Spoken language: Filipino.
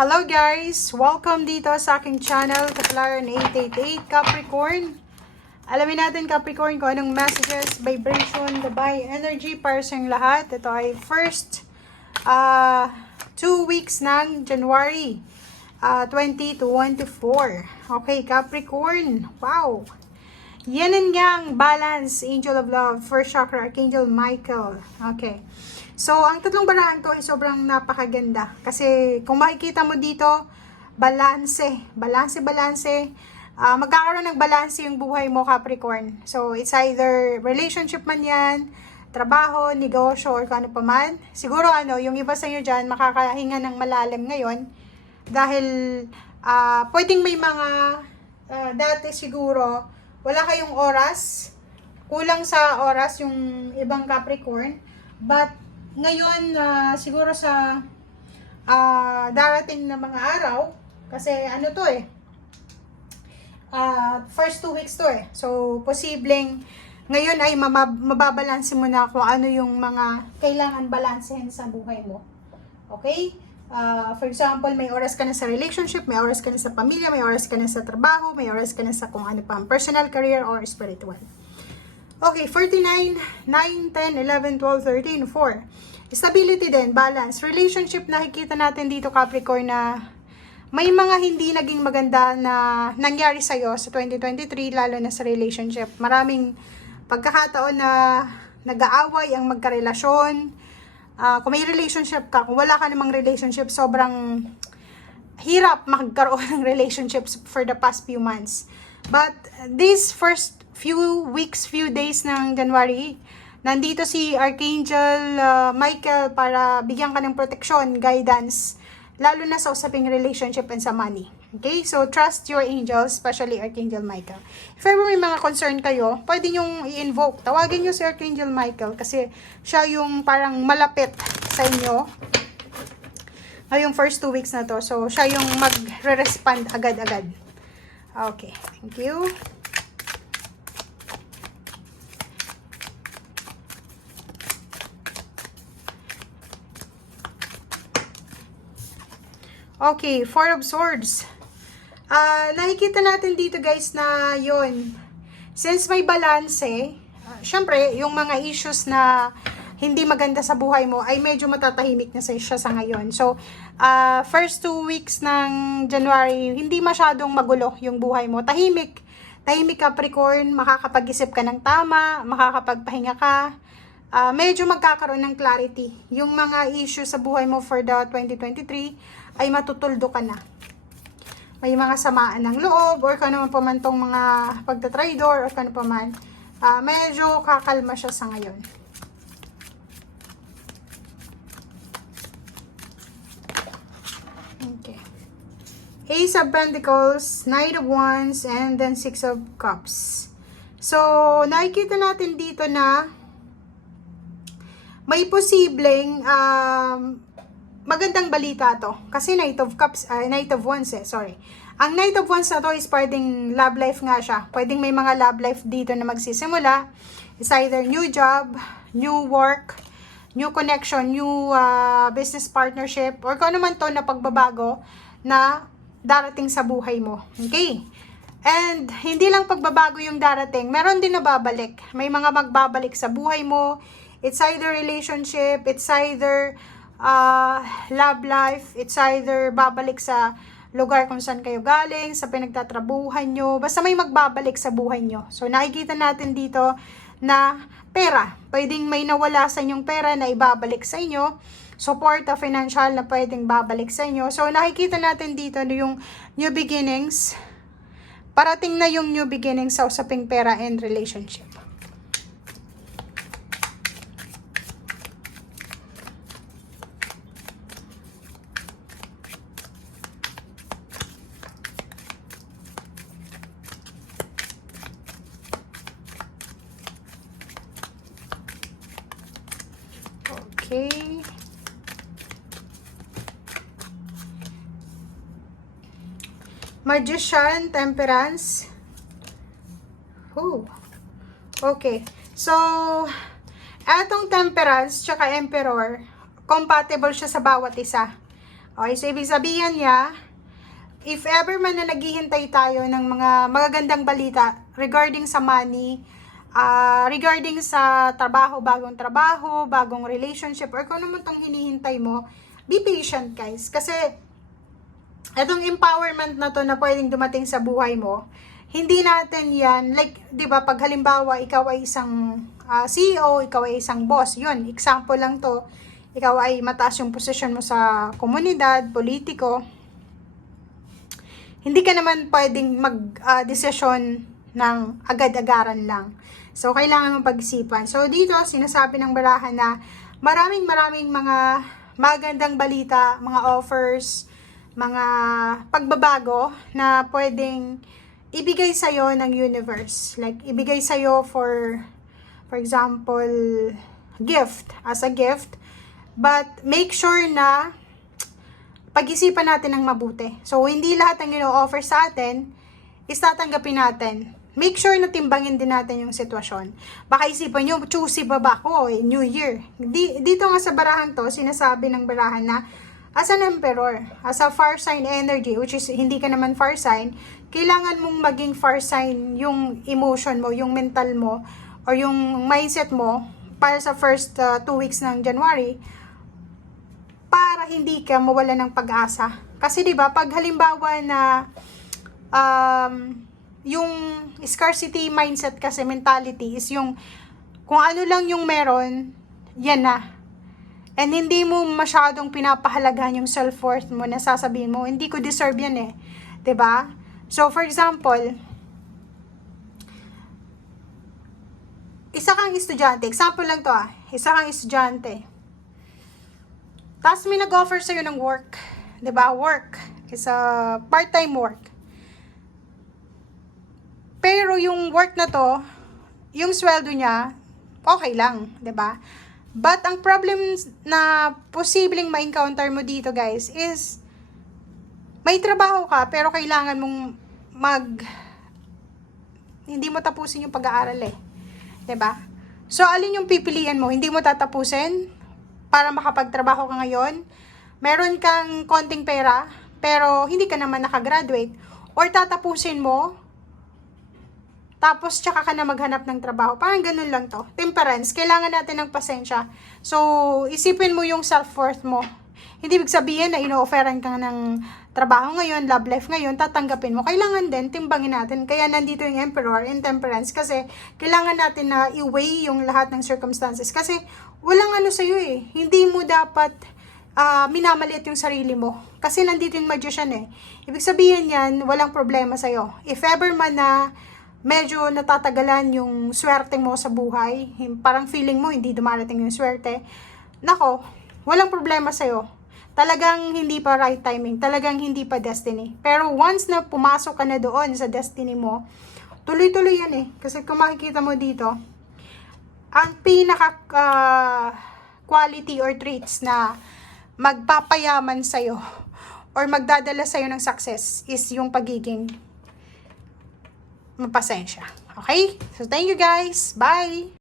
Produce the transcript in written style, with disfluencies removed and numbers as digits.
Hello guys! Welcome dito sa aking channel, Kaklaran 888 Capricorn. Alamin natin Capricorn kung anong messages, vibration, Dubai energy para sa inyong lahat. Ito ay first 2 weeks ng January 20 to 24. Okay, Capricorn. Wow! Yin and Yang, balance, angel of love, first chakra, Archangel Michael. Okay. So, ang tatlong barahan to ay sobrang napakaganda. Kasi, kung makikita mo dito, balanse. Magkakaroon ng balanse yung buhay mo, Capricorn. So, it's either relationship man yan, trabaho, negosyo, or kung ano pa man. Siguro, yung iba sa inyo dyan, makakahinga ng malalim ngayon. Dahil, pwedeng may mga, dati siguro, wala kayong oras. Kulang sa oras yung ibang Capricorn. But, ngayon, siguro sa darating na mga araw, kasi first 2 weeks to So, posibleng ngayon ay mababalanse mo na kung ano yung mga kailangan balansehin sa buhay mo. Okay? For example, may oras ka na sa relationship, may oras ka na sa pamilya, may oras ka na sa trabaho, may oras ka na sa kung ano pa, personal, career, or spiritual. Okay, 49, 9, 10, 11, 12, 13, 4. Stability din, balance. Relationship, nakikita natin dito, Capricorn, na may mga hindi naging maganda na nangyari sa'yo sa 2023, lalo na sa relationship. Maraming pagkakataon na nag-aaway ang magkarelasyon. Kung may relationship ka, kung wala ka namang relationship, sobrang hirap magkaroon ng relationships for the past few months. But these first few weeks, few days ng January, nandito si Archangel Michael para bigyan ka ng protection, guidance, lalo na sa usaping relationship and sa money. Okay? So, trust your angels, especially Archangel Michael. If ever may mga concern kayo, pwede nyong i-invoke. Tawagin nyo si Archangel Michael kasi siya yung parang malapit sa inyo ngayong first 2 weeks na to. So, siya yung magre-respond agad-agad. Okay. Thank you. Okay, Four of Swords. Nakikita natin dito guys na yon. Since may balance, syempre, yung mga issues na hindi maganda sa buhay mo ay medyo matatahimik na siya sa ngayon. So, first 2 weeks ng January, hindi masyadong magulo yung buhay mo. Tahimik Capricorn, makakapag-isip ka ng tama, makakapagpahinga ka. Medyo magkakaroon ng clarity. Yung mga issues sa buhay mo for the 2023 ay matutuldo ka na. May mga samaan ng loob or kung ano pa man tong mga pagtatraidor or kung ano pa man, medyo kakalma siya sa ngayon. Okay. Ace of Pentacles, Knight of Wands, and then Six of Cups. So, nakikita natin dito na may posibleng magandang balita to. Kasi Knight of Wands sorry. Ang Knight of Wands na to is pwedeng love life nga siya. Pwedeng may mga love life dito na magsisimula. It's either new job, new work, new connection, new business partnership, or kung ano man to na pagbabago na darating sa buhay mo. Okay? And hindi lang pagbabago yung darating, meron din na babalik. May mga magbabalik sa buhay mo. It's either relationship, it's either love life, it's either babalik sa lugar kung saan kayo galing, sa pinagtatrabuhan nyo, basta may magbabalik sa buhay nyo. So, nakikita natin dito na pera. Pwedeng may nawala sa inyong pera na ibabalik sa inyo. Support financial na pwedeng babalik sa inyo. So, nakikita natin dito na yung new beginnings. Parating na yung new beginnings sa usaping pera and relationship. Okay. Magician, Temperance. Okay. So, etong Temperance tsaka Emperor, compatible siya sa bawat isa. Okay, so ibig sabihin niya, if ever man na naghihintay tayo ng mga magagandang balita regarding sa money, regarding sa trabaho, bagong relationship, or kung ano man itong hinihintay mo, be patient guys. Kasi, itong empowerment na to na pwedeng dumating sa buhay mo, hindi natin yan, like, di ba, pag halimbawa, ikaw ay isang CEO, ikaw ay isang boss, yun, example lang to, ikaw ay mataas yung posisyon mo sa komunidad, politiko, hindi ka naman pwedeng mag-desisyon ng agad-agaran lang. So, kailangan mong pag-isipan. So, dito, sinasabi ng barahan na maraming mga magandang balita, mga offers, mga pagbabago na pwedeng ibigay sa'yo ng universe. Like, ibigay sa'yo for example, gift, as a gift. But, make sure na pag-isipan natin ng mabuti. So, hindi lahat ng ino-offer sa atin is tatanggapin natin. Make sure na timbangin din natin yung sitwasyon. Baka isipan nyo, choosy ba ako New Year. Dito nga sa barahan to, sinasabi ng barahan na as an emperor, as a fire sign energy, which is hindi ka naman fire sign, kailangan mong maging fire sign yung emotion mo, yung mental mo, or yung mindset mo para sa first 2 weeks ng January, para hindi ka mawala ng pag-asa. Kasi 'di ba, pag halimbawa na yung scarcity mindset kasi mentality is yung kung ano lang yung meron, yan na. And hindi mo masyadong pinapahalagahan yung self-worth mo na sasabihin mo, hindi ko deserve yan eh. 'Di ba? So for example, isa kang estudyante, example lang to isa kang estudyante. Tapos may nag-offer sa'yo ng work. 'Di ba? Work is a part-time work. Pero yung work na to, yung sweldo niya, okay lang. 'Di ba? But ang problem na posibleng ma-encounter mo dito guys is may trabaho ka pero kailangan mong hindi mo tapusin yung pag-aaral eh. 'Di ba? So alin yung pipilian mo? Hindi mo tatapusin para makapagtrabaho ka ngayon, meron kang konting pera, pero hindi ka naman nakagraduate, or tatapusin mo, tapos tsaka ka na maghanap ng trabaho. Parang ganun lang to. Temperance, kailangan natin ng pasensya. So, isipin mo yung self-worth mo. Hindi ibig sabihin na ino-offeran ka ng trabaho ngayon, love life ngayon, tatanggapin mo. Kailangan din, timbangin natin. Kaya nandito yung Emperor in Temperance kasi kailangan natin na i-weigh yung lahat ng circumstances. Kasi walang ano sa'yo eh. Hindi mo dapat minamaliit yung sarili mo. Kasi nandito yung Magician eh. Ibig sabihin yan, walang problema sa'yo. If ever man na medyo natatagalan yung swerte mo sa buhay, parang feeling mo hindi dumarating yung swerte, nako, walang problema sa'yo. Talagang hindi pa right timing, talagang hindi pa destiny. Pero once na pumasok ka na doon sa destiny mo, tuloy-tuloy yan eh. Kasi kung makikita mo dito, ang pinaka quality or traits na magpapayaman sa'yo or magdadala sa'yo ng success is yung pagiging mapasensya. Okay? So, thank you guys. Bye!